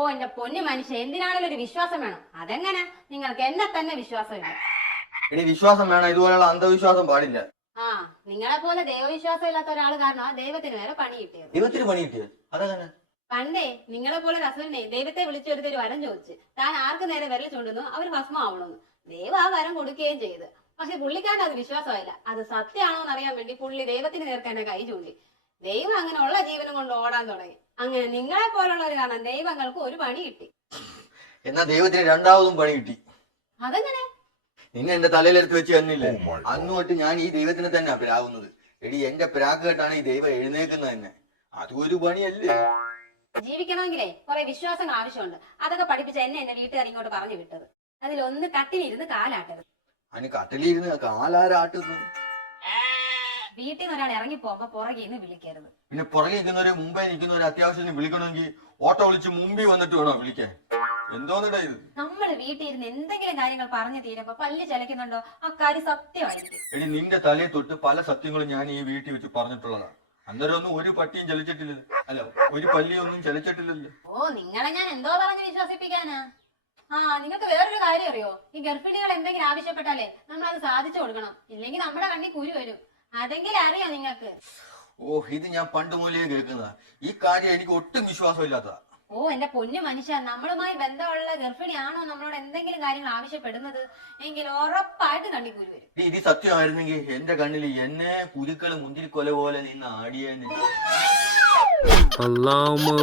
ഓ എന്റെ പൊന്നു മനുഷ്യ എന്തിനാണല്ലോ ഒരു വിശ്വാസം വേണം. അതെങ്ങനെ? നിങ്ങൾക്ക് എന്നെ തന്നെ വിശ്വാസമില്ല എടി വിശ്വാസം വേണം. ഇതുപോലെയുള്ള അന്ധവിശ്വാസം പാടില്ല. ആ നിങ്ങളെ പോലെ ദൈവവിശ്വാസം ഇല്ലാത്ത ഒരാൾ കാരണം ആ ദൈവത്തിന് വേറെ പണി കിട്ടിയത്. ദൈവത്തിന് പണി കിട്ടിയത് അതെങ്ങനെ? പണ്ടേ നിങ്ങളെ പോലെ റസൂലിനെ ദൈവത്തെ വിളിച്ചെടുത്ത് ഒരു വരം ചോദിച്ചു താൻ ആർക്ക് നേരെ വിരൽ ചൂണ്ടുന്നു? അവർ ഭസ്മാവണമെന്ന് ദൈവം ആ വരം കൊടുക്കുകയും ചെയ്ത്. പക്ഷെ പുള്ളിക്കാരൻ അത് വിശ്വാസമായില്ല. അത് സത്യമാണോ എന്ന് അറിയാൻ വേണ്ടി പുള്ളി ദൈവത്തിന് നേരത്തെ കൈ ചൂണ്ടി. ദൈവം അങ്ങനെ ഉള്ള ജീവനം കൊണ്ട് ഓടാൻ തുടങ്ങി. അങ്ങനെ നിങ്ങളെ പോലുള്ളവർ കാണാൻ ദൈവങ്ങൾക്ക് ഒരു പണി കിട്ടി. എന്നാ ദൈവത്തിന് രണ്ടാമതും പണി കിട്ടി. അതെങ്ങനെ? നിന്നെ എന്റെ തലയിലെടുത്ത് വെച്ച് തന്നില്ലേ? Oh അന്ന് തൊട്ട് ഞാൻ ഈ ദൈവത്തിനെ തന്നെ പ്രാകുന്നത് എടി എന്റെ പ്രാഗ് കേട്ടാണ് ഈ ദൈവം എഴുന്നേക്കുന്നത് തന്നെ. അതും ഒരു പണിയല്ലേ? ജീവിക്കണമെങ്കിലേ കുറെ വിശ്വാസങ്ങൾ ആവശ്യമുണ്ട്. അതൊക്കെ പഠിപ്പിച്ച എന്നെ എന്റെ വീട്ടുകാർ ഇങ്ങോട്ട് പറഞ്ഞു വിട്ടത്. അതിലൊന്ന് കട്ടിലിരുന്ന് കാലാട്ടരുത്. അതിന് കട്ടിലിരുന്ന് കാലാരാട്ടുന്നു? വീട്ടിൽ നിന്ന് ഒരാൾ ഇറങ്ങി പോകുമ്പോ പുറകെ നിന്ന് വിളിക്കരുത്. പിന്നെ പുറകെ നിൽക്കുന്നവരെ മുമ്പേ നിൽക്കുന്നവരെ അത്യാവശ്യത്തിന് വിളിക്കണമെങ്കിൽ ഓട്ടോ വിളിച്ച് മുമ്പിൽ വന്നിട്ട് വേണോ വിളിക്കാൻ? എന്തോന്നിടാ ഇത്? നമ്മൾ വീട്ടിൽ ഇരുന്ന് എന്തെങ്കിലും കാര്യങ്ങൾ പറഞ്ഞു തീരുമ്പോ പല്ല് ചലക്കുന്നുണ്ടോ? അക്കാര്യം സത്യമായിരിക്കും. എടി നിന്റെ തലയെ തൊട്ട് പല സത്യങ്ങളും ഞാൻ ഈ വീട്ടിൽ വെച്ച് പറഞ്ഞിട്ടുള്ളതാണ് അന്നേരം ഒന്നും ഒരു പട്ടിയും ചലിച്ചിട്ടില്ല. അല്ല ഒരു പല്ലിയൊന്നും ചലിച്ചിട്ടില്ലല്ലോ. ഓ നിങ്ങളെ ഞാൻ എന്തോ പറഞ്ഞ് വിശ്വസിപ്പിക്കാനാ? ആ നിങ്ങൾക്ക് വേറൊരു കാര്യം അറിയോ? ഈ ഗർഭിണികൾ എന്തെങ്കിലും ആവശ്യപ്പെട്ടാലേ നമ്മൾ അത് സാധിച്ചു കൊടുക്കണം. ഇല്ലെങ്കിൽ നമ്മുടെ കണ്ണി കുരു വരും. അതെങ്കിലും അറിയോ നിങ്ങൾക്ക്? ഓ ഇത് ഞാൻ പണ്ട് മുതലേ കേൾക്കുന്ന ഈ കാര്യം എനിക്ക് ഒട്ടും വിശ്വാസം ഇല്ലാത്ത ഓ എന്റെ പൊന്നു മനുഷ്യ നമ്മളുമായി ബന്ധമുള്ള ഗർഭിണിയാണോ നമ്മളോട് എന്തെങ്കിലും കാര്യങ്ങൾ ആവശ്യപ്പെടുന്നത്? എങ്കിൽ ഉറപ്പായിട്ട് കണ്ണി കുരു വരും ഇത് സത്യമായിരുന്നെങ്കിൽ എന്റെ കണ്ണിൽ എന്നെ കുരുക്കൾ മുന്തിരിക്കൊല പോലെ നിന്ന് ആടിയെന്ന് അള്ളാഹു